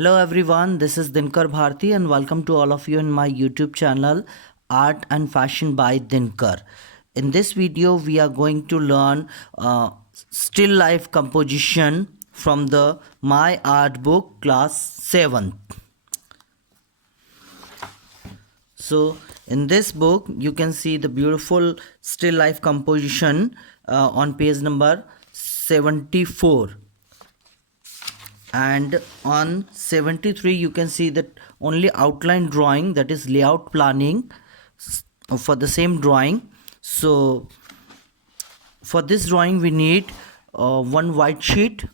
Hello everyone, this is Dinkar Bharti and welcome to all of you in my YouTube channel Art and Fashion by Dinkar. In this video, we are going to learn still life composition from the My Art book class 7th. So in this book, you can see the beautiful still life composition on page number 74. And on 73 you can see that only outline drawing, that is layout planning for the same drawing. So for this drawing we need one white sheet,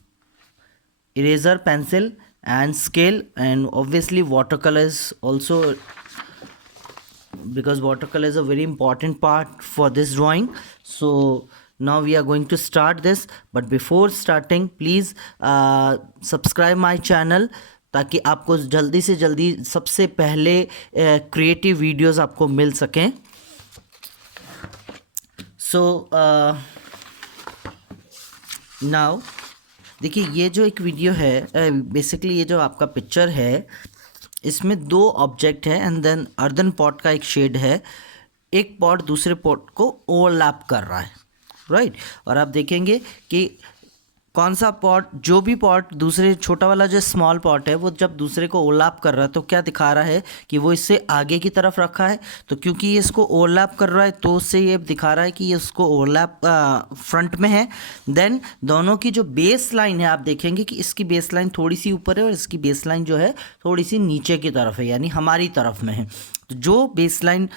eraser, pencil and scale, and obviously watercolors also, because watercolor is a very important part for this drawing. So now we are going to start this, but before starting please subscribe my channel ताकि आपको जल्दी से जल्दी सबसे पहले creative videos आपको मिल सकें. So now देखिए, ये जो एक वीडियो है, बेसिकली ये जो आपका पिक्चर है, इसमें दो ऑब्जेक्ट है एंड देन अर्दन पॉट का एक शेड है. एक पॉट दूसरे पॉट को ओवरलैप कर रहा है, राइट. और आप देखेंगे कि कौन सा पॉट, जो भी पॉट दूसरे छोटा वाला जो स्मॉल पॉट है वो जब दूसरे को ओवरलैप कर रहा है तो क्या दिखा रहा है कि वो इससे आगे की तरफ रखा है. तो क्योंकि ये इसको ओवरलैप कर रहा है तो उससे ये दिखा रहा है कि ये उसको ओवरलैप फ्रंट में है. देन दोनों की जो बेस लाइन है, आप देखेंगे कि इसकी बेस लाइन थोड़ी सी ऊपर है और इसकी बेस लाइन जो है थोड़ी सी नीचे की तरफ है, यानी हमारी तरफ में है. तो जो बेस लाइन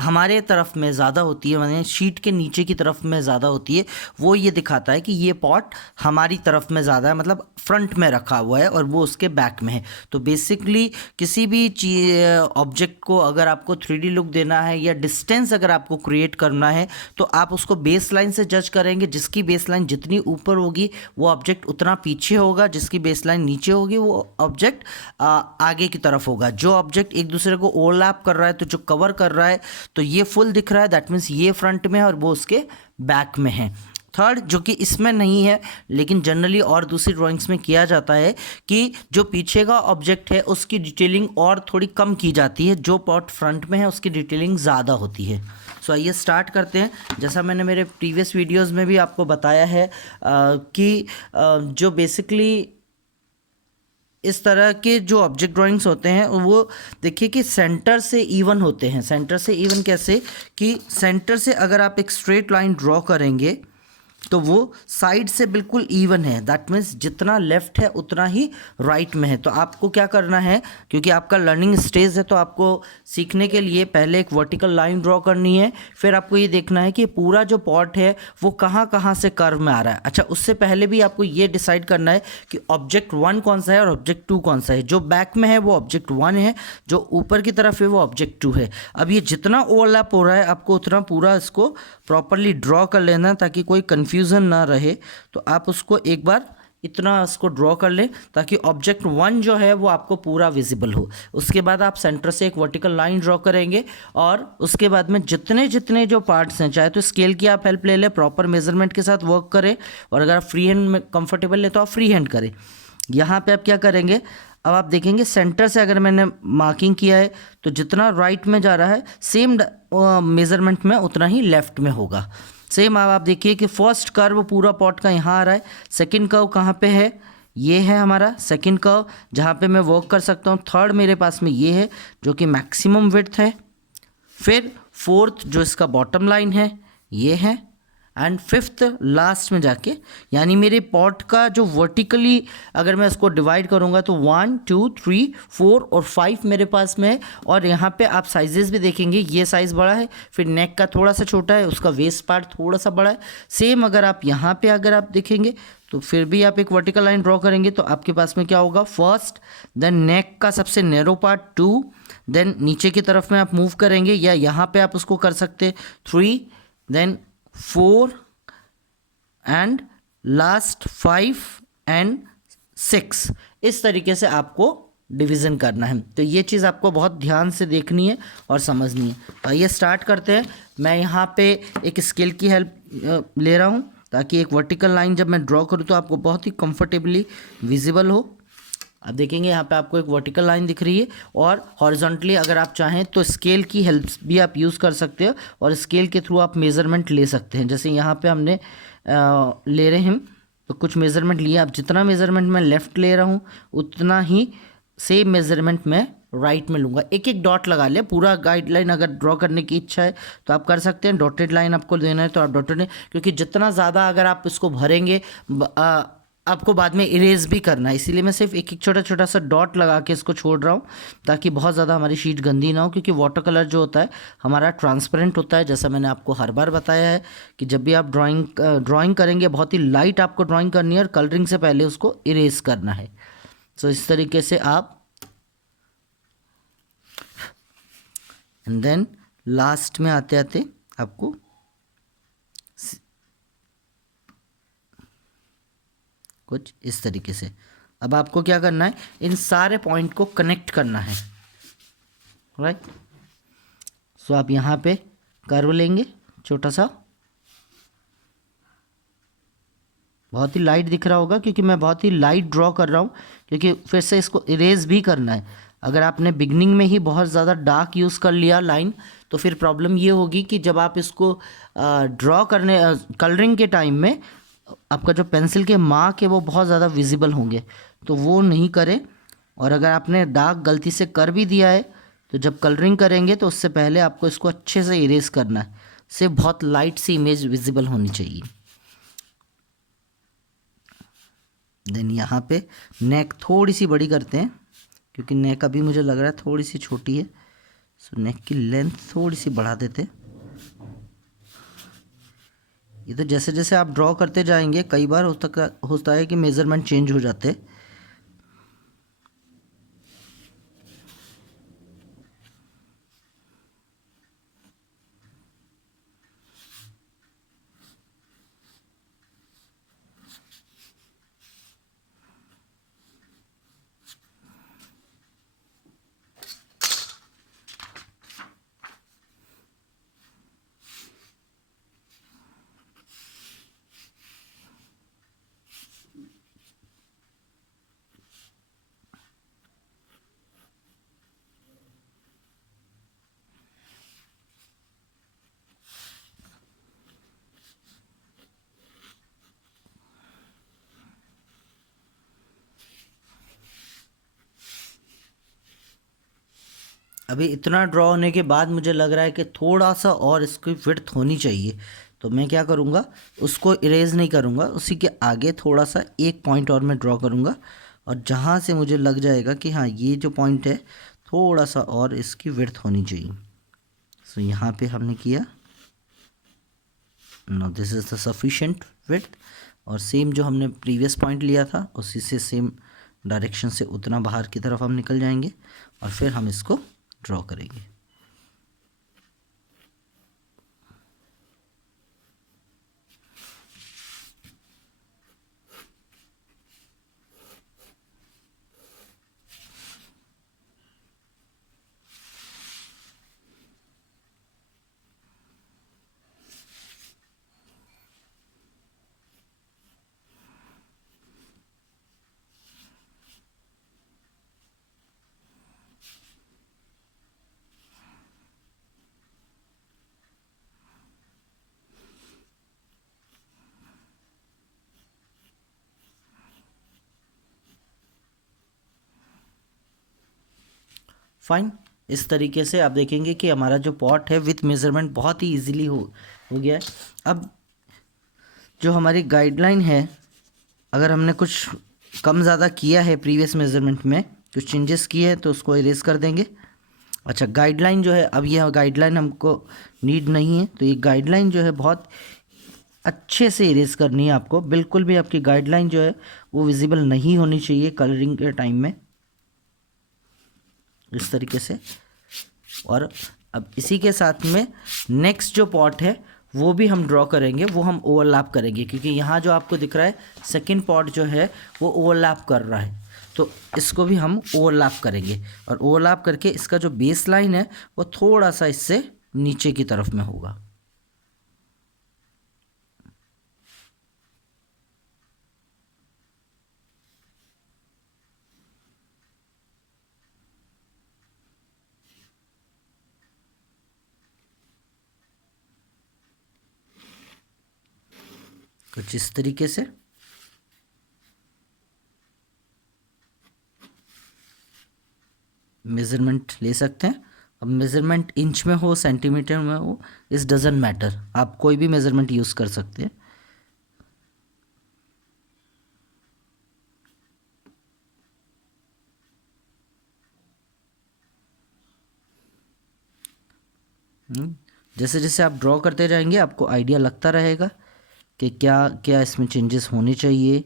हमारे तरफ में ज़्यादा होती है, माने शीट के नीचे की तरफ में ज़्यादा होती है, वो ये दिखाता है कि ये पॉट हमारी तरफ में ज़्यादा है, मतलब फ्रंट में रखा हुआ है और वो उसके बैक में है. तो बेसिकली किसी भी ऑब्जेक्ट को अगर आपको 3D लुक देना है या डिस्टेंस अगर आपको क्रिएट करना है तो आप उसको बेस लाइन से जज करेंगे. जिसकी बेस लाइन जितनी ऊपर होगी वो ऑब्जेक्ट उतना पीछे होगा, जिसकी बेस लाइन नीचे होगी वो ऑब्जेक्ट आगे की तरफ होगा. जो ऑब्जेक्ट एक दूसरे को ओवरलैप कर रहा है, तो जो कवर कर रहा है, तो ये फुल दिख रहा है, दैट मीन्स ये फ्रंट में है और वो उसके बैक में है. थर्ड, जो कि इसमें नहीं है लेकिन जनरली और दूसरी ड्राइंग्स में किया जाता है, कि जो पीछे का ऑब्जेक्ट है उसकी डिटेलिंग और थोड़ी कम की जाती है, जो पॉट फ्रंट में है उसकी डिटेलिंग ज़्यादा होती है. सो आइए स्टार्ट करते हैं. जैसा मैंने मेरे प्रीवियस वीडियोज़ में भी आपको बताया है कि जो बेसिकली इस तरह के जो ऑब्जेक्ट ड्राइंग्स होते हैं वो देखिए कि सेंटर से इवन होते हैं. सेंटर से इवन कैसे, कि सेंटर से अगर आप एक स्ट्रेट लाइन ड्रॉ करेंगे तो वो साइड से बिल्कुल इवन है. दैट मीन्स जितना लेफ्ट है उतना ही राइट में है. तो आपको क्या करना है, क्योंकि आपका लर्निंग स्टेज है, तो आपको सीखने के लिए पहले एक वर्टिकल लाइन ड्रॉ करनी है. फिर आपको ये देखना है कि पूरा जो पॉट है वो कहाँ कहाँ से कर्व में आ रहा है. अच्छा, उससे पहले भी आपको ये डिसाइड करना है कि ऑब्जेक्ट 1 कौन सा है और ऑब्जेक्ट 2 कौन सा है. जो बैक में है वो ऑब्जेक्ट 1 है, जो ऊपर की तरफ है वो ऑब्जेक्ट 2 है. अब ये जितना ओवरलैप हो रहा है आपको उतना पूरा इसको प्रॉपरली ड्रॉ कर लेना ताकि कोई कन्फ्यूज़न ना रहे. तो आप उसको एक बार इतना इसको ड्रॉ कर लें ताकि ऑब्जेक्ट 1 जो है वो आपको पूरा विजिबल हो. उसके बाद आप सेंटर से एक वर्टिकल लाइन ड्रॉ करेंगे और उसके बाद में जितने जितने जो पार्ट्स हैं, चाहे तो स्केल की आप हेल्प ले लें, प्रॉपर मेजरमेंट के साथ वर्क करें, और अगर आप फ्री हैंड में कंफर्टेबल ले तो आप फ्री हैंड करें. यहाँ पे आप क्या करेंगे, अब आप देखेंगे सेंटर से अगर मैंने मार्किंग किया है तो जितना राइट में जा रहा है सेम मेज़रमेंट में उतना ही लेफ़्ट में होगा. सेम अब आप देखिए कि फर्स्ट कर्व पूरा पॉट का यहाँ आ रहा है. सेकंड कर्व कहाँ पे है, ये है हमारा सेकंड कर्व जहाँ पे मैं वर्क कर सकता हूँ. थर्ड मेरे पास में ये है जो कि मैक्सिमम विड्थ है. फिर फोर्थ जो इसका बॉटम लाइन है ये है, एंड फिफ्थ लास्ट में जाके, यानी मेरे पॉट का जो वर्टिकली अगर मैं इसको डिवाइड करूँगा तो 1 2 3 4 और 5 मेरे पास में है. और यहाँ पे आप साइजेस भी देखेंगे, ये साइज़ बड़ा है, फिर नेक का थोड़ा सा छोटा है, उसका वेस्ट पार्ट थोड़ा सा बड़ा है. सेम अगर आप यहाँ पे अगर आप देखेंगे तो फिर भी आप एक वर्टिकल लाइन ड्रॉ करेंगे तो आपके पास में क्या होगा, फर्स्ट, देन नेक का सबसे नैरो पार्ट 2, देन नीचे की तरफ में आप मूव करेंगे या यहाँ पे आप उसको कर सकते 3, देन 4 एंड लास्ट 5 एंड 6. इस तरीके से आपको डिवीज़न करना है. तो ये चीज़ आपको बहुत ध्यान से देखनी है और समझनी है. तो आइए स्टार्ट करते हैं. मैं यहाँ पे एक स्केल की हेल्प ले रहा हूँ ताकि एक वर्टिकल लाइन जब मैं ड्रॉ करूँ तो आपको बहुत ही कंफर्टेबली विजिबल हो. अब देखेंगे यहाँ पे आपको एक वर्टिकल लाइन दिख रही है, और हॉरिजॉन्टली अगर आप चाहें तो स्केल की हेल्प भी आप यूज़ कर सकते हो, और स्केल के थ्रू आप मेज़रमेंट ले सकते हैं। जैसे यहाँ पे हमने ले रहे हैं तो कुछ मेज़रमेंट लिए, अब जितना मेज़रमेंट मैं लेफ़्ट ले रहा हूँ उतना ही सेम मेज़रमेंट मैं राइट में लूँगा। एक एक डॉट लगा ले, पूरा गाइडलाइन अगर ड्रॉ करने की इच्छा है तो आप कर सकते हैं। डॉटेड लाइन आपको देना है तो आप डॉटेड नहीं, क्योंकि जितना ज़्यादा अगर आप इसको भरेंगे आपको बाद में इरेज भी करना है, इसीलिए मैं सिर्फ एक एक छोटा छोटा सा डॉट लगा के इसको छोड़ रहा हूँ, ताकि बहुत ज़्यादा हमारी शीट गंदी ना हो। क्योंकि वाटर कलर जो होता है हमारा ट्रांसपेरेंट होता है, जैसा मैंने आपको हर बार बताया है कि जब भी आप ड्राइंग करेंगे बहुत ही लाइट आपको ड्राइंग करनी है, और कलरिंग से पहले उसको इरेज करना है। सो इस तरीके से आप, एंड देन लास्ट में आते आते आपको कुछ इस तरीके से, अब आपको क्या करना है, इन सारे पॉइंट को कनेक्ट करना है, राइट। सो आप यहाँ पे कर्व लेंगे छोटा सा, बहुत ही लाइट दिख रहा होगा क्योंकि मैं बहुत ही लाइट ड्रॉ कर रहा हूँ, क्योंकि फिर से इसको इरेज भी करना है। अगर आपने बिगनिंग में ही बहुत ज़्यादा डार्क यूज़ कर लिया लाइन, तो फिर प्रॉब्लम ये होगी कि जब आप इसको ड्रॉ करने कलरिंग के टाइम में आपका जो पेंसिल के मार्क है वो बहुत ज़्यादा विजिबल होंगे, तो वो नहीं करें। और अगर आपने डार्क गलती से कर भी दिया है तो जब कलरिंग करेंगे तो उससे पहले आपको इसको अच्छे से इरेज करना है, सिर्फ बहुत लाइट सी इमेज विजिबल होनी चाहिए। देन यहाँ पे नेक थोड़ी सी बड़ी करते हैं, क्योंकि नेक अभी मुझे लग रहा है थोड़ी सी छोटी है, सो नेक की लेंथ थोड़ी सी बढ़ा देते हैं। ये तो जैसे जैसे आप ड्रॉ करते जाएंगे कई बार होता है कि मेज़रमेंट चेंज हो जाते हैं। अभी इतना ड्रॉ होने के बाद मुझे लग रहा है कि थोड़ा सा और इसकी विड्थ होनी चाहिए, तो मैं क्या करूँगा, उसको इरेज नहीं करूँगा, उसी के आगे थोड़ा सा एक पॉइंट और मैं ड्रॉ करूँगा, और जहाँ से मुझे लग जाएगा कि हाँ ये जो पॉइंट है थोड़ा सा और इसकी विड्थ होनी चाहिए। सो यहाँ पे हमने किया, no this is the sufficient width, और सेम जो हमने प्रीवियस पॉइंट लिया था उसी से सेम डायरेक्शन से उतना बाहर की तरफ हम निकल जाएंगे, और फिर हम इसको ड्रॉ करेंगे। फाइन, इस तरीके से आप देखेंगे कि हमारा जो पॉट है विथ मेज़रमेंट बहुत ही इजीली हो गया है। अब जो हमारी गाइडलाइन है, अगर हमने कुछ कम ज़्यादा किया है प्रीवियस मेज़रमेंट में, कुछ चेंजेस किए हैं, तो उसको इरेज कर देंगे। अच्छा, गाइडलाइन जो है, अब यह गाइडलाइन हमको नीड नहीं है, तो ये गाइडलाइन जो है बहुत अच्छे से इरेज करनी है आपको। बिल्कुल भी आपकी गाइडलाइन जो है वो विजिबल नहीं होनी चाहिए कलरिंग के टाइम में, इस तरीके से। और अब इसी के साथ में नेक्स्ट जो पॉट है वो भी हम ड्रॉ करेंगे, वो हम ओवरलैप करेंगे, क्योंकि यहाँ जो आपको दिख रहा है सेकंड पॉट जो है वो ओवरलैप कर रहा है, तो इसको भी हम ओवरलैप करेंगे। और ओवरलैप करके इसका जो बेस लाइन है वो थोड़ा सा इससे नीचे की तरफ में होगा। कुछ इस तरीके से। मेज़रमेंट ले सकते हैं। अब मेज़रमेंट इंच में हो, सेंटीमीटर में हो, इस डजेंट मैटर, आप कोई भी मेज़रमेंट यूज़ कर सकते हैं। जैसे जैसे आप ड्रॉ करते जाएंगे आपको आइडिया लगता रहेगा कि क्या क्या इसमें चेंजेस होने चाहिए।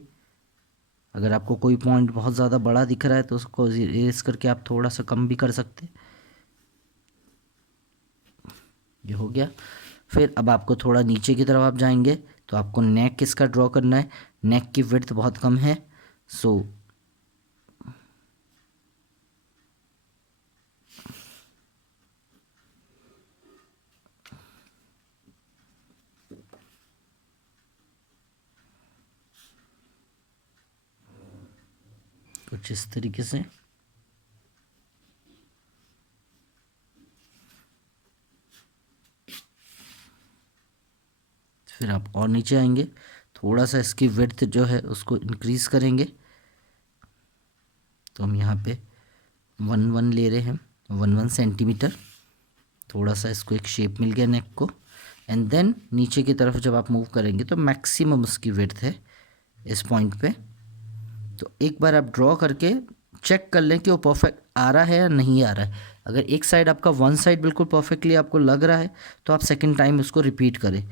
अगर आपको कोई पॉइंट बहुत ज़्यादा बड़ा दिख रहा है तो उसको इरेज करके आप थोड़ा सा कम भी कर सकते हैं। ये हो गया। फिर अब आपको थोड़ा नीचे की तरफ आप जाएंगे तो आपको नेक इसका ड्रॉ करना है। नेक की विड्थ बहुत कम है, सो कुछ इस तरीके से। फिर आप और नीचे आएंगे, थोड़ा सा इसकी विड्थ जो है उसको इंक्रीज़ करेंगे। तो हम यहाँ पे 1 ले रहे हैं, 1 सेंटीमीटर। थोड़ा सा इसको एक शेप मिल गया नेक को। एंड देन नीचे की तरफ जब आप मूव करेंगे तो मैक्सिमम उसकी विड्थ है इस पॉइंट पे। तो एक बार आप ड्रॉ करके चेक कर लें कि वो परफेक्ट आ रहा है या नहीं आ रहा है। अगर एक साइड आपका वन साइड बिल्कुल परफेक्टली आपको लग रहा है तो आप सेकंड टाइम उसको रिपीट करें।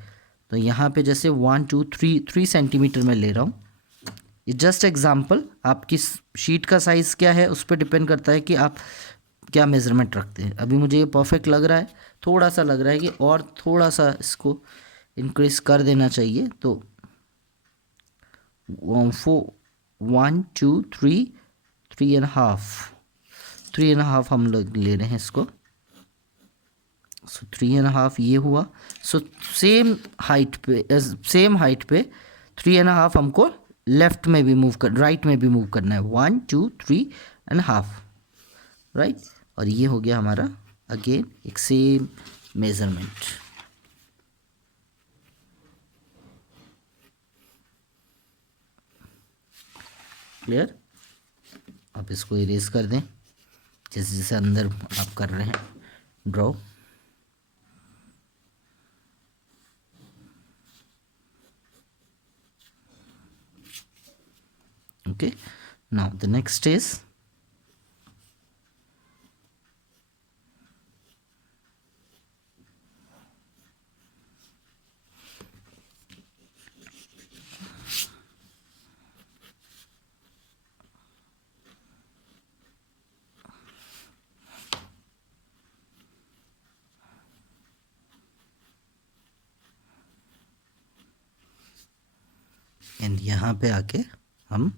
तो यहाँ पे जैसे 1 2 3 सेंटीमीटर में ले रहा हूँ। ये जस्ट एग्जांपल, आपकी शीट का साइज़ क्या है उस पर डिपेंड करता है कि आप क्या मेज़रमेंट रखते हैं। अभी मुझे ये परफेक्ट लग रहा है, थोड़ा सा लग रहा है कि और थोड़ा सा इसको इंक्रीज़ कर देना चाहिए। तो 1 2 3 3.5 हम लोग ले रहे हैं इसको। सो 3.5 ये हुआ। सो सेम हाइट पे 3.5 हमको लेफ्ट में भी मूव कर, राइट में भी मूव करना है। 1 2 3.5, राइट। और ये हो गया हमारा अगेन एक सेम मेजरमेंट। क्लियर। आप इसको इरेज कर दें जैसे जैसे अंदर आप कर रहे हैं draw. Okay, now the next is and यहाँ पे आके हम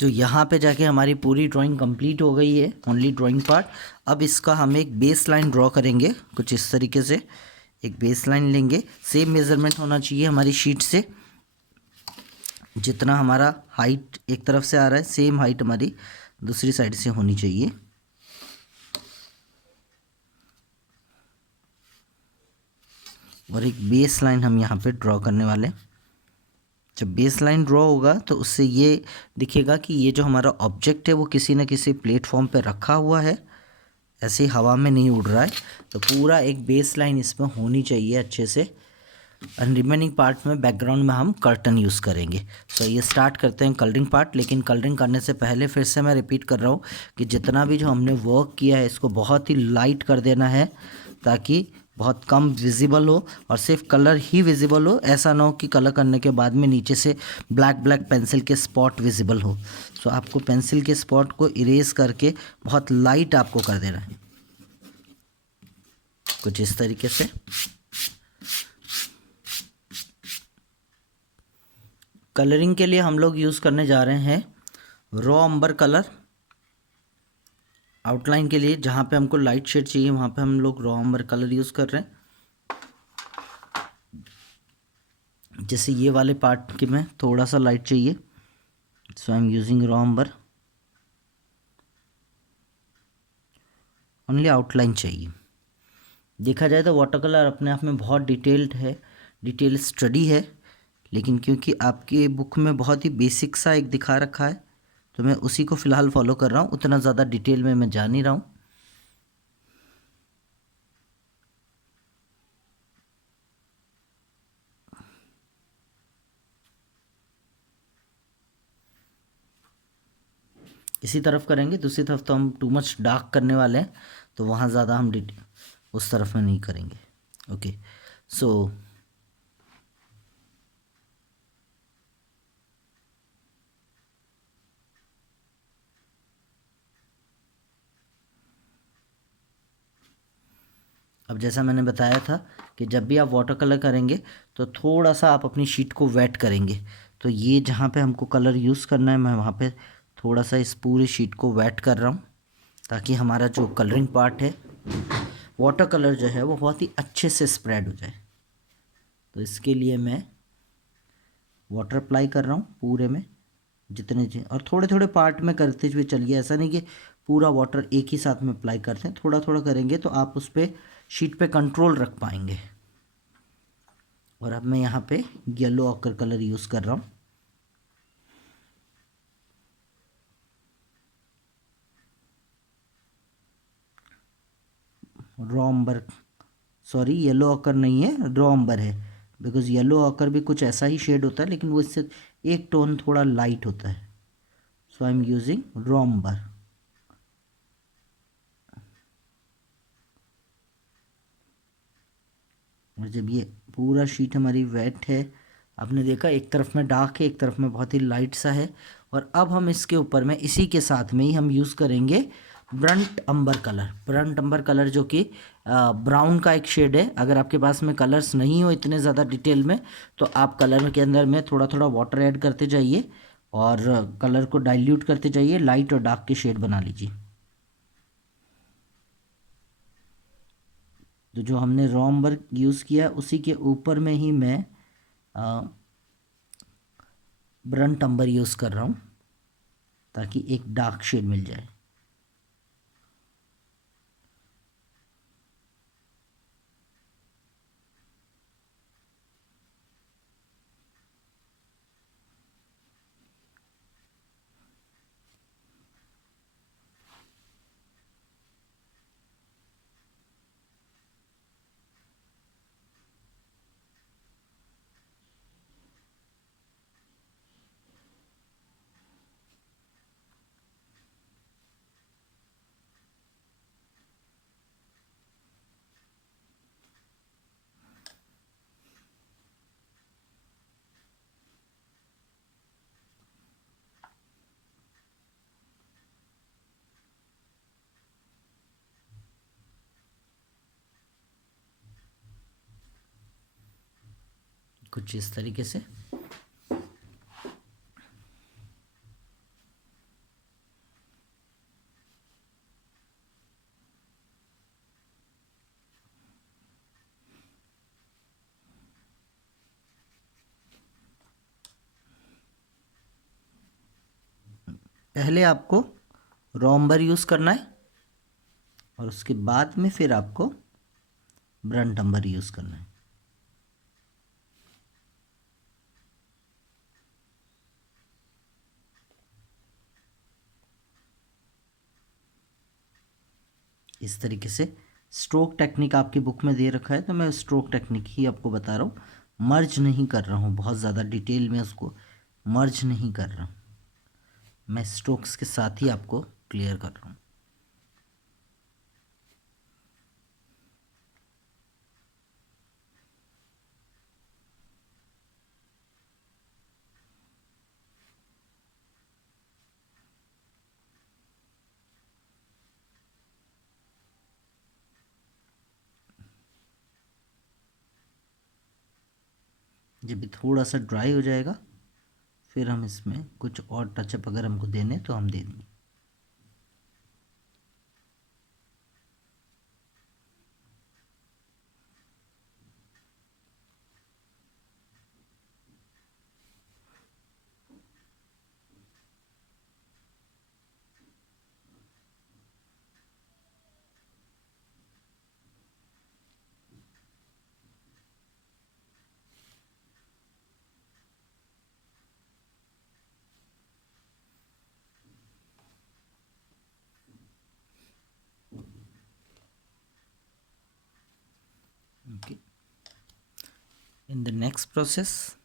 तो यहाँ पे जाके हमारी पूरी ड्राइंग कंप्लीट हो गई है, ओनली ड्राइंग पार्ट। अब इसका हम एक बेस लाइन ड्रॉ करेंगे कुछ इस तरीके से। एक बेस लाइन लेंगे, सेम मेज़रमेंट होना चाहिए हमारी शीट से। जितना हमारा हाइट एक तरफ से आ रहा है सेम हाइट हमारी दूसरी साइड से होनी चाहिए। और एक बेस लाइन हम यहाँ पे ड्रॉ करने वाले हैं। जब बेस लाइन ड्रॉ होगा तो उससे ये दिखेगा कि ये जो हमारा ऑब्जेक्ट है वो किसी न किसी प्लेटफॉर्म पे रखा हुआ है, ऐसे ही हवा में नहीं उड़ रहा है। तो पूरा एक बेस लाइन इसमें होनी चाहिए अच्छे से। एंड रिमेनिंग पार्ट में बैकग्राउंड में हम कर्टन यूज़ करेंगे। तो ये स्टार्ट करते हैं कलरिंग पार्ट। लेकिन कलरिंग करने से पहले फिर से मैं रिपीट कर रहा हूँ कि जितना भी जो हमने वर्क किया है इसको बहुत ही लाइट कर देना है ताकि बहुत कम विजिबल हो और सिर्फ कलर ही विजिबल हो। ऐसा ना हो कि कलर करने के बाद में नीचे से ब्लैक ब्लैक पेंसिल के स्पॉट विजिबल हो। सो आपको पेंसिल के स्पॉट को इरेज करके बहुत लाइट आपको कर देना है कुछ इस तरीके से। कलरिंग के लिए हम लोग यूज़ करने जा रहे हैं रॉ अंबर कलर। आउटलाइन के लिए जहाँ पे हमको लाइट शेड चाहिए वहाँ पे हम लोग रॉ अंबर कलर यूज़ कर रहे हैं। जैसे ये वाले पार्ट के में थोड़ा सा लाइट चाहिए, so I am using raw umber. Only outline चाहिए। देखा जाए तो वाटर कलर अपने आप में बहुत डिटेल्ड है, डिटेल स्टडी है, लेकिन क्योंकि आपके बुक में बहुत ही बेसिक सा एक दिखा रखा है तो मैं उसी को फ़िलहाल फॉलो कर रहा हूँ। उतना ज़्यादा डिटेल में मैं जा नहीं रहा हूँ। इसी तरफ करेंगे, दूसरी तरफ तो हम टू मच डार्क करने वाले हैं तो वहाँ ज़्यादा हम उस तरफ में नहीं करेंगे। ओके, सो अब जैसा मैंने बताया था कि जब भी आप वाटर कलर करेंगे तो थोड़ा सा आप अपनी शीट को वेट करेंगे। तो ये जहाँ पे हमको कलर यूज़ करना है मैं वहाँ पे थोड़ा सा इस पूरी शीट को वेट कर रहा हूँ ताकि हमारा जो कलरिंग पार्ट है, वाटर कलर जो है वो बहुत ही अच्छे से स्प्रेड हो जाए। तो इसके लिए मैं वाटर अप्लाई कर रहा हूँ पूरे में जितने और थोड़े थोड़े पार्ट में करते हुए चलिए। ऐसा नहीं कि पूरा वाटर एक ही साथ में अप्लाई करते हैं, थोड़ा थोड़ा करेंगे तो आप उस पर शीट पे कंट्रोल रख पाएंगे। और अब मैं यहाँ पे येलो ऑकर कलर यूज़ कर रहा हूँ। रॉ अंबर, सॉरी येलो ऑकर नहीं है, रॉ अंबर है। बिकॉज येलो ऑकर भी कुछ ऐसा ही शेड होता है लेकिन वो इससे एक टोन थोड़ा लाइट होता है। सो आई एम यूजिंग रॉ अंबर। और जब ये पूरा शीट हमारी वेट है, आपने देखा एक तरफ में डार्क है एक तरफ में बहुत ही लाइट सा है। और अब हम इसके ऊपर में इसी के साथ में ही हम यूज़ करेंगे ब्रंट अंबर कलर। ब्रंट अंबर कलर जो कि ब्राउन का एक शेड है। अगर आपके पास में कलर्स नहीं हो इतने ज़्यादा डिटेल में तो आप कलर के अंदर में थोड़ा थोड़ा वाटर ऐड करते जाइए और कलर को डाइल्यूट करते जाइए, लाइट और डार्क के शेड बना लीजिए। तो जो हमने रॉ अंबर यूज़ किया उसी के ऊपर में ही मैं ब्रंट अंबर यूज़ कर रहा हूँ ताकि एक डार्क शेड मिल जाए। कुछ इस तरीके से। पहले आपको रॉ अंबर यूज़ करना है और उसके बाद में फिर आपको ब्रंट अंबर यूज़ करना है। इस तरीके से स्ट्रोक टेक्निक आपकी बुक में दे रखा है तो मैं स्ट्रोक टेक्निक ही आपको बता रहा हूँ। मर्ज नहीं कर रहा हूँ, बहुत ज़्यादा डिटेल में उसको मर्ज नहीं कर रहा हूँ, मैं स्ट्रोक्स के साथ ही आपको क्लियर कर रहा हूँ। जब भी थोड़ा सा ड्राई हो जाएगा फिर हम इसमें कुछ और टचअप अगर हमको देने तो हम दे देंगे। Okay. In the next process,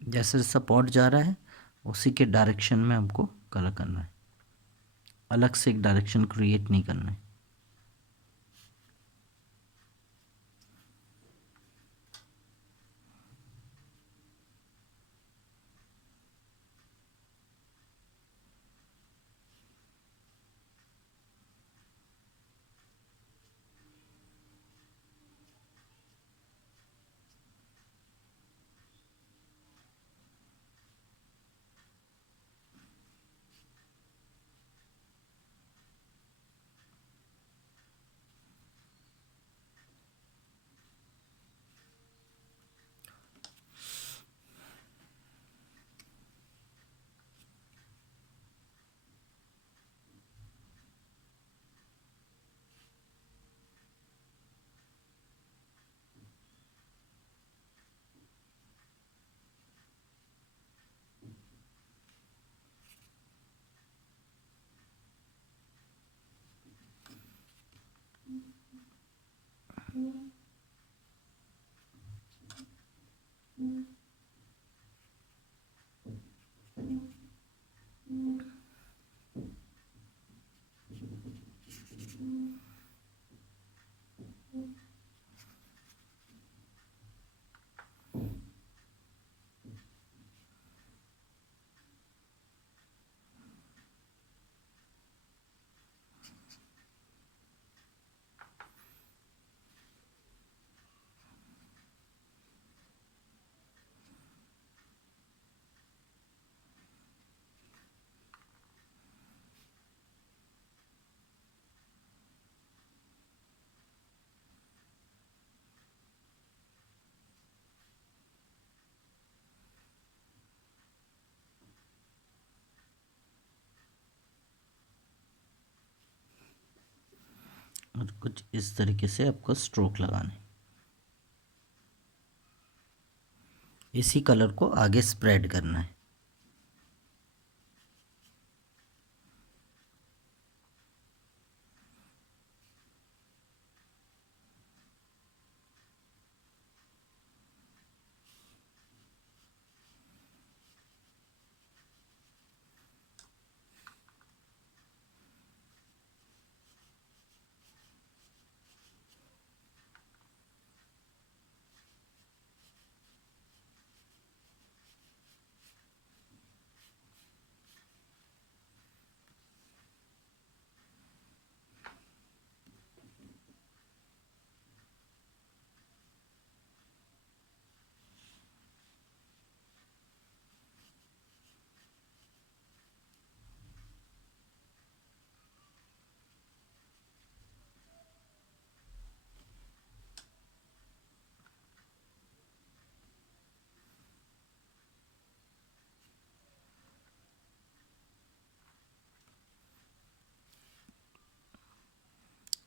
जैसे सपोर्ट जा रहा है उसी के डायरेक्शन में हमको कलर करना है, अलग से एक डायरेक्शन क्रिएट नहीं करना है। और कुछ इस तरीके से आपको स्ट्रोक लगाने, इसी कलर को आगे स्प्रेड करना है।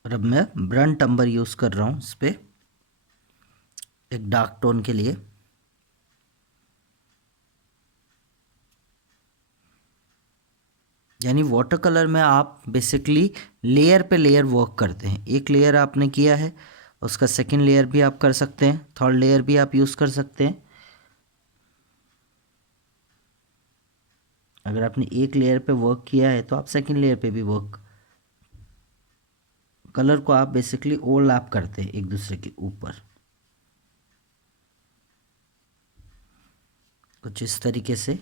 और अब मैं ब्रंट अम्बर यूज़ कर रहा हूँ इस पर एक डार्क टोन के लिए। यानी वाटर कलर में आप बेसिकली लेयर पे लेयर वर्क करते हैं। एक लेयर आपने किया है, उसका सेकंड लेयर भी आप कर सकते हैं, थर्ड लेयर भी आप यूज़ कर सकते हैं। अगर आपने एक लेयर पे वर्क किया है तो आप सेकंड लेयर पे भी वर्क, कलर को आप बेसिकली ओवरलैप करते हैं एक दूसरे के ऊपर, कुछ इस तरीके से।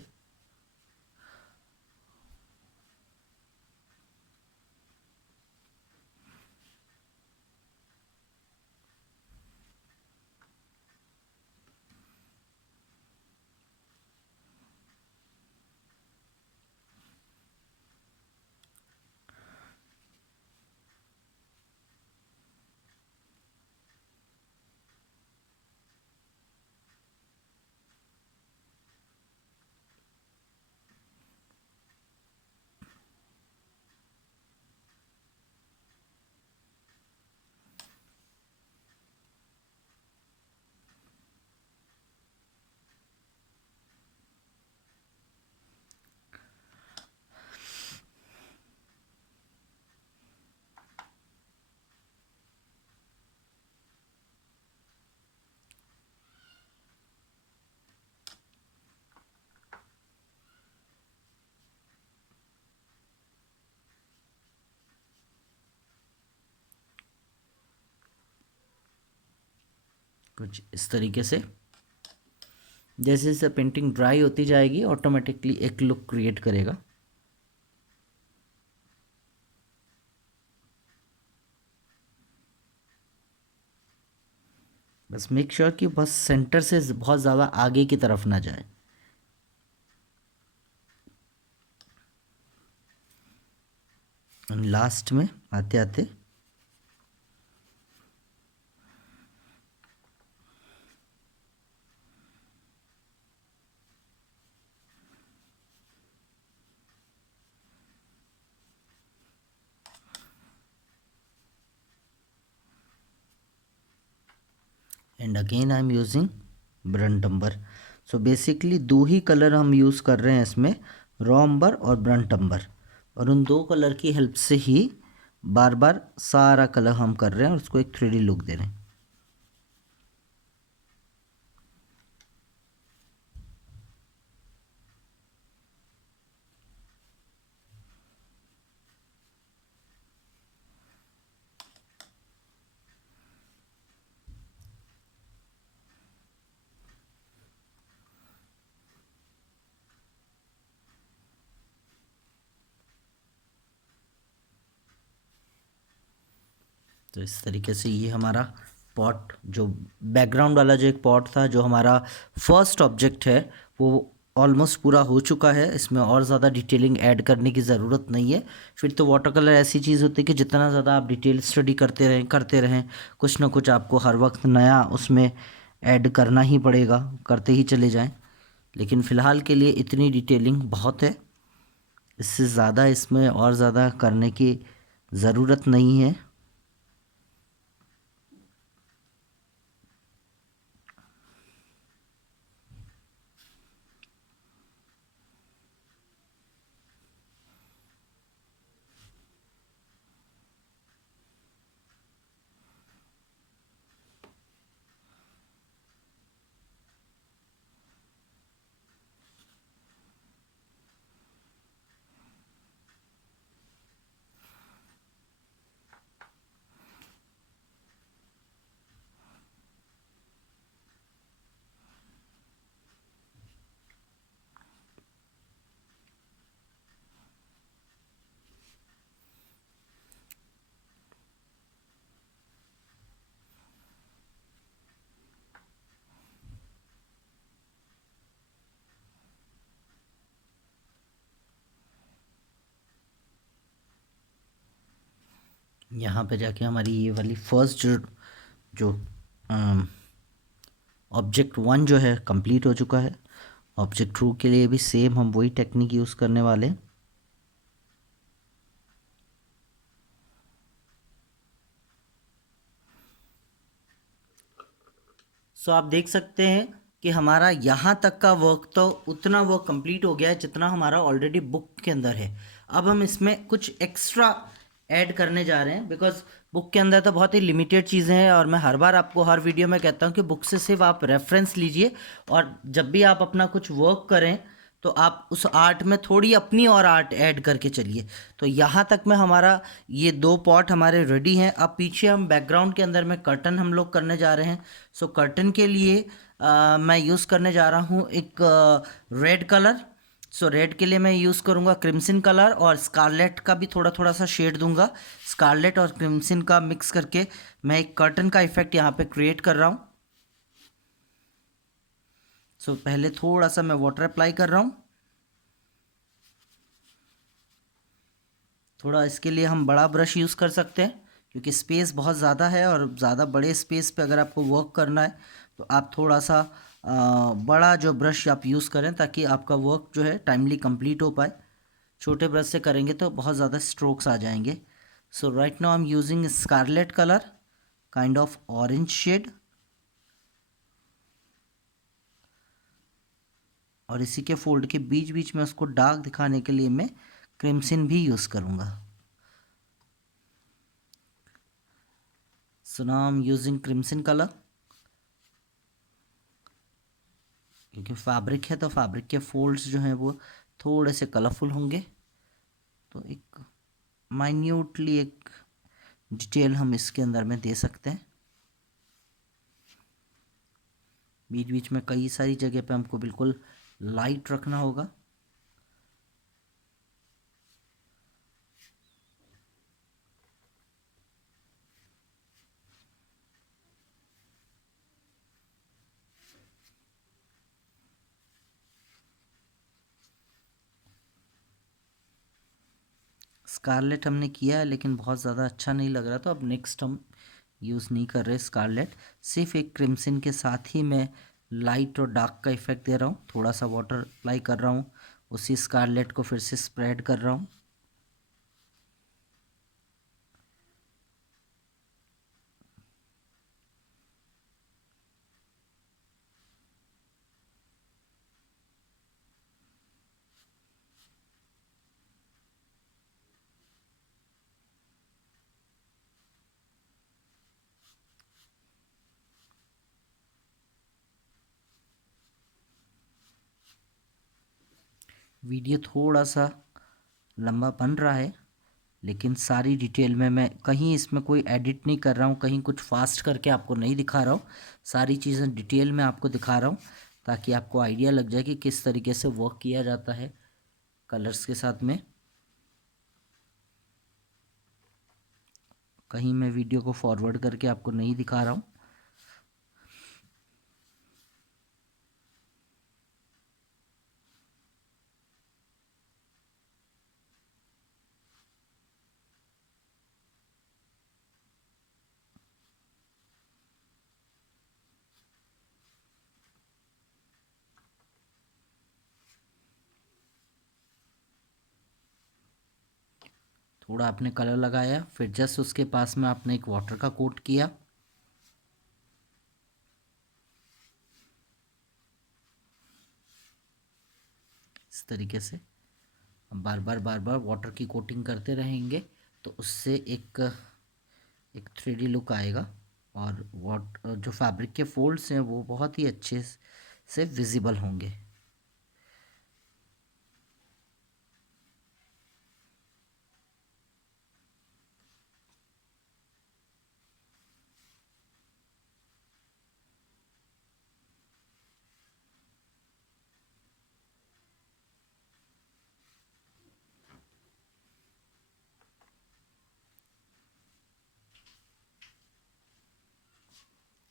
कुछ इस तरीके से जैसे जैसे पेंटिंग ड्राई होती जाएगी ऑटोमेटिकली एक लुक क्रिएट करेगा। बस मेक श्योर कि बस सेंटर से बहुत ज़्यादा आगे की तरफ ना जाए। लास्ट में आते आते end again I am using burnt amber. So basically दो ही कलर हम यूज़ कर रहे हैं इसमें, रॉ अम्बर और ब्रंट अम्बर, और उन दो कलर की हेल्प से ही बार बार सारा कलर हम कर रहे हैं और उसको एक 3D लुक दे रहे हैं। तो इस तरीके से ये हमारा पॉट, जो बैकग्राउंड वाला जो एक पॉट था, जो हमारा फर्स्ट ऑब्जेक्ट है, वो ऑलमोस्ट पूरा हो चुका है। इसमें और ज़्यादा डिटेलिंग ऐड करने की ज़रूरत नहीं है। फिर तो वाटर कलर ऐसी चीज़ होती है कि जितना ज़्यादा आप डिटेल स्टडी करते रहें, कुछ ना कुछ आपको हर वक्त नया उसमें ऐड करना ही पड़ेगा, करते ही चले जाएं। लेकिन फ़िलहाल के लिए इतनी डिटेलिंग बहुत है, इससे ज़्यादा इसमें और ज़्यादा करने की ज़रूरत नहीं है। यहाँ पे जाके हमारी ये वाली फर्स्ट जो ऑब्जेक्ट वन जो है कंप्लीट हो चुका है। ऑब्जेक्ट टू के लिए भी सेम हम वही टेक्निक यूज़ करने वाले हैं। सो आप देख सकते हैं कि हमारा यहाँ तक का वर्क तो उतना वर्क कंप्लीट हो गया है जितना हमारा ऑलरेडी बुक के अंदर है। अब हम इसमें कुछ एक्स्ट्रा ऐड करने जा रहे हैं, बिकॉज बुक के अंदर तो बहुत ही लिमिटेड चीज़ें हैं और मैं हर बार आपको हर वीडियो में कहता हूँ कि बुक से सिर्फ आप रेफरेंस लीजिए, और जब भी आप अपना कुछ वर्क करें तो आप उस आर्ट में थोड़ी अपनी और आर्ट ऐड करके चलिए। तो यहाँ तक में हमारा ये 2 पॉट हमारे रेडी हैं। अब पीछे हम बैकग्राउंड के अंदर में कर्टन हम लोग करने जा रहे हैं। सो कर्टन के लिए मैं यूज़ करने जा रहा हूँ एक रेड कलर। सो रेड के लिए मैं यूज़ करूँगा क्रिम्सन कलर, और स्कारलेट का भी थोड़ा थोड़ा सा शेड दूंगा। स्कारलेट और क्रिम्सन का मिक्स करके मैं एक कर्टन का इफेक्ट यहाँ पे क्रिएट कर रहा हूँ। सो पहले थोड़ा सा मैं वाटर अप्लाई कर रहा हूँ। थोड़ा इसके लिए हम बड़ा ब्रश यूज़ कर सकते हैं क्योंकि स्पेस बहुत ज़्यादा है, और ज़्यादा बड़े स्पेस पे अगर आपको वर्क करना है तो आप थोड़ा सा बड़ा जो ब्रश आप यूज़ करें ताकि आपका वर्क जो है टाइमली कंप्लीट हो पाए। छोटे ब्रश से करेंगे तो बहुत ज़्यादा स्ट्रोक्स आ जाएंगे। So right now I am using scarlet colour, kind of orange shade, और इसी के फोल्ड के बीच बीच में उसको डार्क दिखाने के लिए मैं क्रिम्सन भी यूज़ करूँगा। So now I am using crimson colour. क्योंकि फैब्रिक है तो फैब्रिक के फोल्ड्स जो हैं वो थोड़े से कलरफुल होंगे, तो एक माइन्यूटली एक डिटेल हम इसके अंदर में दे सकते हैं। बीच बीच में कई सारी जगह पे हमको बिल्कुल लाइट रखना होगा। स्कारलेट हमने किया है लेकिन बहुत ज़्यादा अच्छा नहीं लग रहा, तो अब नेक्स्ट हम यूज़ नहीं कर रहे स्कारलेट। सिर्फ एक क्रिम्सन के साथ ही मैं लाइट और डार्क का इफेक्ट दे रहा हूँ। थोड़ा सा वाटर अप्लाई कर रहा हूँ, उसी स्कारलेट को फिर से स्प्रेड कर रहा हूँ। वीडियो थोड़ा सा लंबा बन रहा है, लेकिन सारी डिटेल में मैं कहीं इसमें कोई एडिट नहीं कर रहा हूँ, कहीं कुछ फास्ट करके आपको नहीं दिखा रहा हूँ। सारी चीज़ें डिटेल में आपको दिखा रहा हूँ ताकि आपको आइडिया लग जाए कि किस तरीके से वर्क किया जाता है कलर्स के साथ में। कहीं मैं वीडियो को फॉरवर्ड करके आपको नहीं दिखा रहा हूँ। थोड़ा आपने कलर लगाया, फिर जस्ट उसके पास में आपने एक वाटर का कोट किया। इस तरीके से बार बार वाटर की कोटिंग करते रहेंगे तो उससे एक एक 3D लुक आएगा, और जो फैब्रिक के फोल्ड्स हैं वो बहुत ही अच्छे से विजिबल होंगे।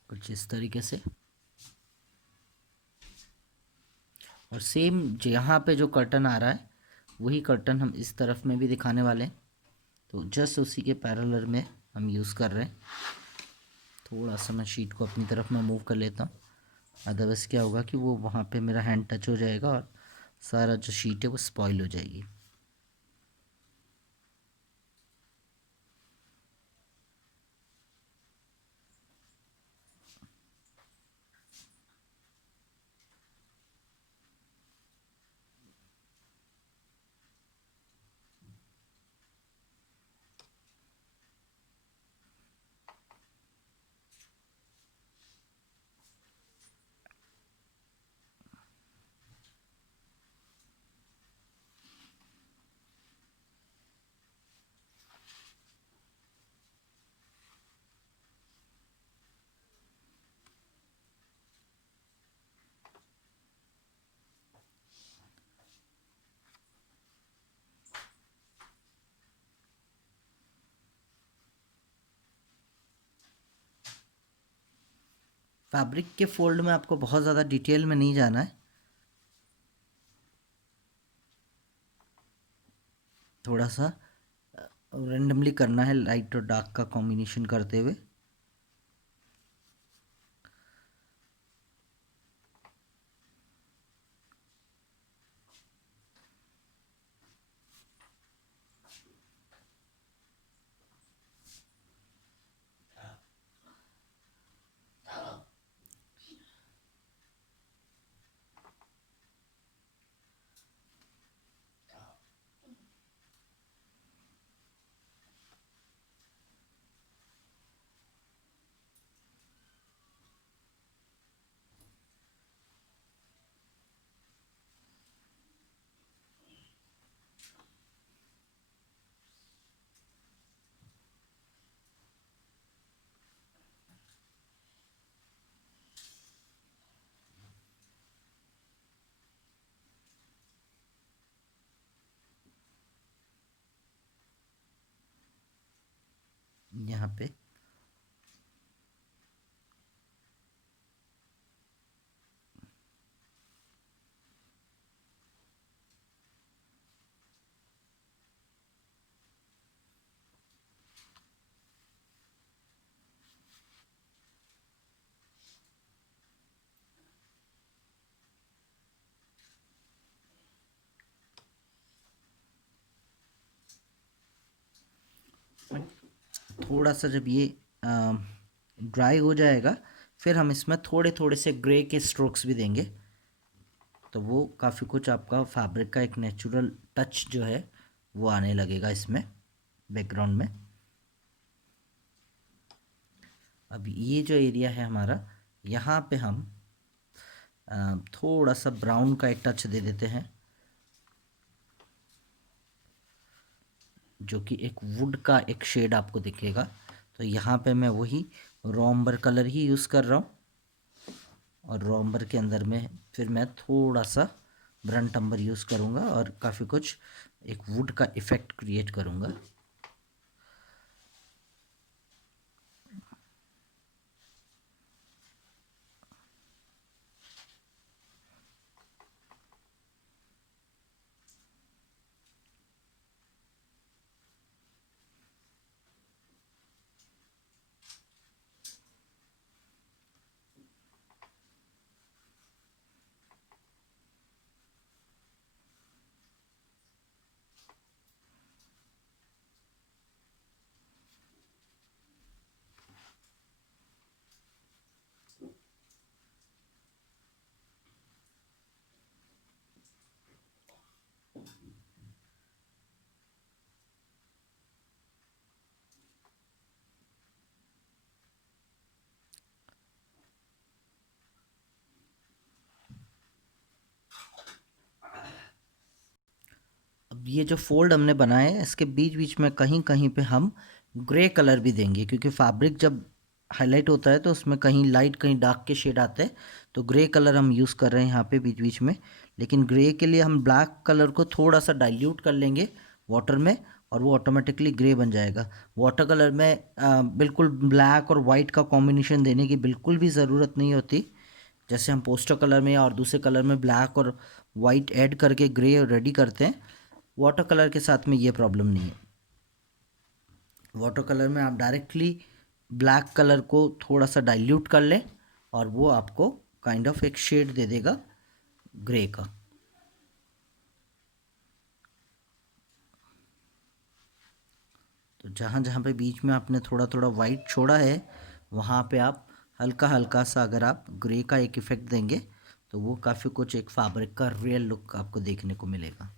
कुछ इस तरीके से, और सेम यहाँ पे जो कर्टन आ रहा है वही कर्टन हम इस तरफ में भी दिखाने वाले हैं, तो जस्ट उसी के पैरेलल में हम यूज़ कर रहे हैं। थोड़ा सा मैं शीट को अपनी तरफ में मूव कर लेता हूँ, अदरवाइज़ क्या होगा कि वो वहाँ पे मेरा हैंड टच हो जाएगा और सारा जो शीट है वो स्पॉइल हो जाएगी। फैब्रिक के फोल्ड में आपको बहुत ज़्यादा डिटेल में नहीं जाना है, थोड़ा सा रेंडमली करना है लाइट और डार्क का कॉम्बिनेशन करते हुए। यहाँ पे थोड़ा सा जब ये ड्राई हो जाएगा, फिर हम इसमें थोड़े थोड़े से ग्रे के स्ट्रोक्स भी देंगे, तो वो काफ़ी कुछ आपका फैब्रिक का एक नेचुरल टच जो है वो आने लगेगा इसमें बैकग्राउंड में। अब ये जो एरिया है हमारा, यहाँ पे हम थोड़ा सा ब्राउन का एक टच दे देते हैं, जो कि एक वुड का एक शेड आपको दिखेगा। तो यहाँ पे मैं वही रॉम्बर कलर ही यूज़ कर रहा हूँ, और रॉम्बर के अंदर में फिर मैं थोड़ा सा ब्रंट अम्बर यूज़ करूँगा और काफ़ी कुछ एक वुड का इफ़ेक्ट क्रिएट करूँगा। अब ये जो फोल्ड हमने बनाए हैं, इसके बीच बीच में कहीं कहीं पे हम ग्रे कलर भी देंगे, क्योंकि फैब्रिक जब हाईलाइट होता है तो उसमें कहीं लाइट कहीं डार्क के शेड आते हैं, तो ग्रे कलर हम यूज़ कर रहे हैं यहाँ पे बीच बीच में। लेकिन ग्रे के लिए हम ब्लैक कलर को थोड़ा सा डाइल्यूट कर लेंगे वाटर में, और वो ऑटोमेटिकली ग्रे बन जाएगा। वाटर कलर में बिल्कुल ब्लैक और वाइट का कॉम्बिनेशन देने की बिल्कुल भी ज़रूरत नहीं होती। जैसे हम पोस्टर कलर में और दूसरे कलर में ब्लैक और वाइट ऐड करके ग्रे रेडी करते हैं, वाटर कलर के साथ में ये प्रॉब्लम नहीं है। वाटर कलर में आप डायरेक्टली ब्लैक कलर को थोड़ा सा डाइल्यूट कर लें, और वो आपको काइंड ऑफ एक शेड दे देगा ग्रे का। तो जहाँ जहाँ पे बीच में आपने थोड़ा थोड़ा वाइट छोड़ा है, वहाँ पे आप हल्का हल्का सा अगर आप ग्रे का एक इफ़ेक्ट देंगे, तो वो काफ़ी कुछ एक फैब्रिक का रियल लुक आपको देखने को मिलेगा।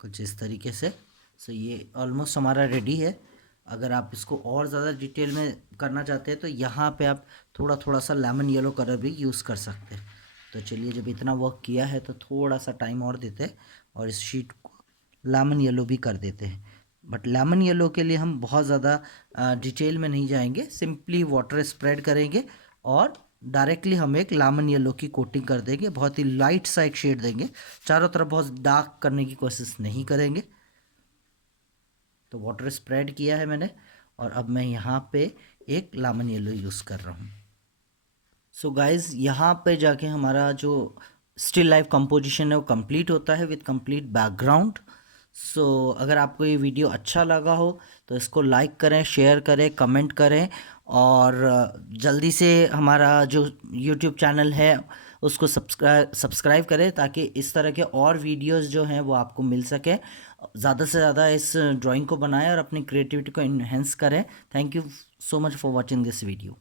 कुछ इस तरीके से सो ये ऑलमोस्ट हमारा रेडी है। अगर आप इसको और ज़्यादा डिटेल में करना चाहते हैं तो यहाँ पे आप थोड़ा थोड़ा सा लेमन येलो कलर भी यूज़ कर सकते हैं। तो चलिए, जब इतना वर्क किया है तो थोड़ा सा टाइम और देते हैं और इस शीट को लेमन येलो भी कर देते हैं। बट लेमन येलो के लिए हम बहुत ज़्यादा डिटेल में नहीं जाएंगे, सिंपली वाटर स्प्रेड करेंगे और डायरेक्टली हम एक लेमन येलो की कोटिंग कर देंगे। बहुत ही लाइट सा एक शेड देंगे, चारों तरफ बहुत डार्क करने की कोशिश नहीं करेंगे। तो वाटर स्प्रेड किया है मैंने और अब मैं यहाँ पे एक लेमन येलो यूज़ कर रहा हूँ। सो गाइज, यहाँ पे जाके हमारा जो स्टिल लाइफ कंपोजिशन है वो कंप्लीट होता है विद कंप्लीट बैकग्राउंड। सो अगर आपको ये वीडियो अच्छा लगा हो तो इसको लाइक करें, शेयर करें, कमेंट करें और जल्दी से हमारा जो यूट्यूब चैनल है उसको सब्सक्राइब करें ताकि इस तरह के और वीडियोस जो हैं वो आपको मिल सके। ज़्यादा से ज़्यादा इस ड्राइंग को बनाएं और अपनी क्रिएटिविटी को इन्हेंस करें। Thank you so much for watching this video.